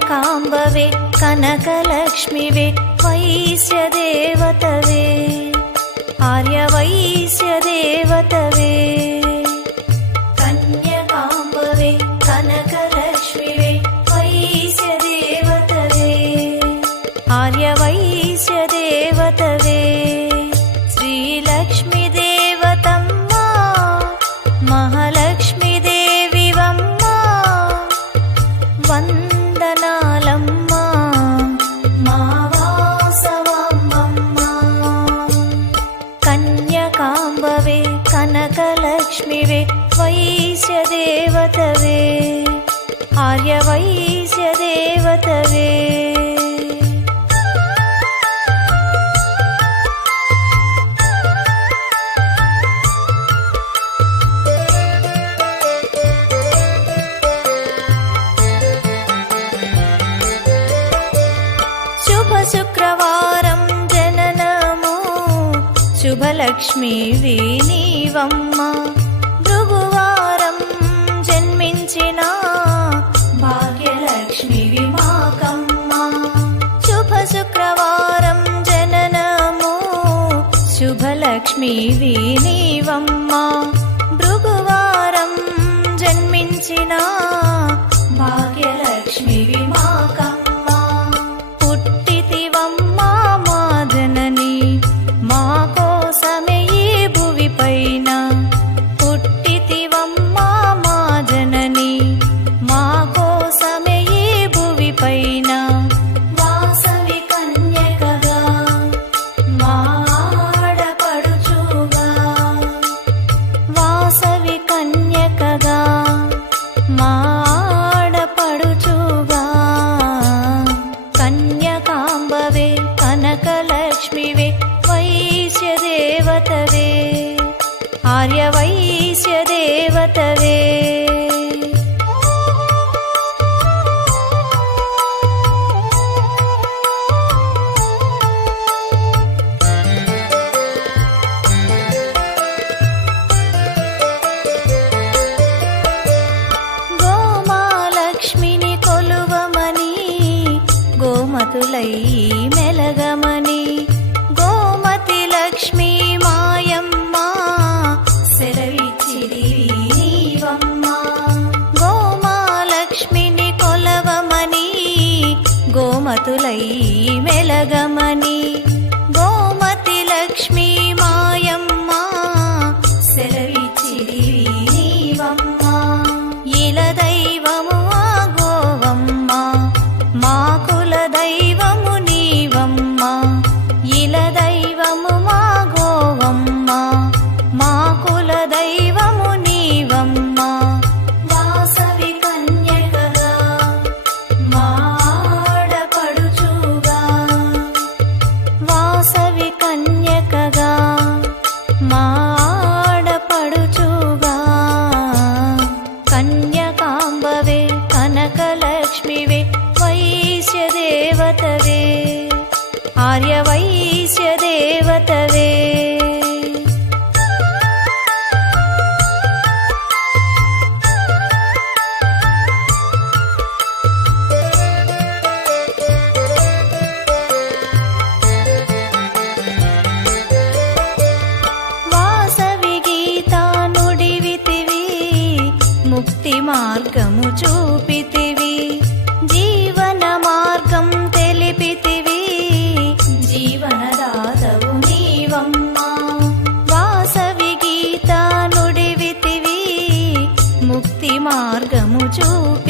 కన్యకాంబవే కనకలక్ష్మివే వైశ్యదేవతవే ఆర్యవైశ్యదేవతవే కన్యకాంబవే కనకలక్ష్మివే వైశ్యదేవతవే ఆర్యవైశ్యదేవతవే శ్రీలక్ష్మీ దేవతమ్మ మహాలక్ష్మీ దేవివమ్మ వందనాలమ్మ మా వాసవమ్మ కన్యకాంబవే కనకలక్ష్మివే వైశ్యదేవతవే ఆర్యవైశ్యదేవతవే శుక్రవారం జననము శుభలక్ష్మీ నీవమ్మ భృగువారం జన్మించిన భాగ్యలక్ష్మి విమాకమ్మ శుభ శుక్రవారం జననము శుభలక్ష్మీ నీవమ్మ భృగువారం జన్మించిన భాగ్యలక్ష్మి విమాకమ్మ కన్యకాంబవే కనకలక్ష్మివే వైశ్యదేవతవే ఆర్యవైశ్యదేవతవే గోమాలక్ష్మిని కొలువమని గోమతులై మెలగమని గోమతి లక్ష్మీ మాయమ్మ సెలవిచ్చిరి నీవమ్మ గోమాలక్ష్మిని కొలవమని గోమతులై మెలగమని గోమతి లక్ష్మీ మాయమ్మ సెలవిచ్చిరి నీవమ్మ ఇల దైవము ఆ గోవమ్మ మా కుల దైవము నీవమ్మ ఇల దైవము మా గోవమ్మ మా కుల దైవము నీవమ్మ వాసవి కన్యకగా మా ఆడపడుచుగా వాసవి కన్యకగా మా ఆడపడుచుగా కన్యకాంబవే కనకలక్ష్మివే వైశ్యదేవతవే ఆర్యవైశ్యదేవతవే వాసవి గీతా నుడివితివి ముక్తి మార్గము చూపితివి జీవన మార్గం తెలిపితివి జీవనదాతవు నీవమ్మ వాసవి గీతా నుడివితివి ముక్తి మార్గము చూపి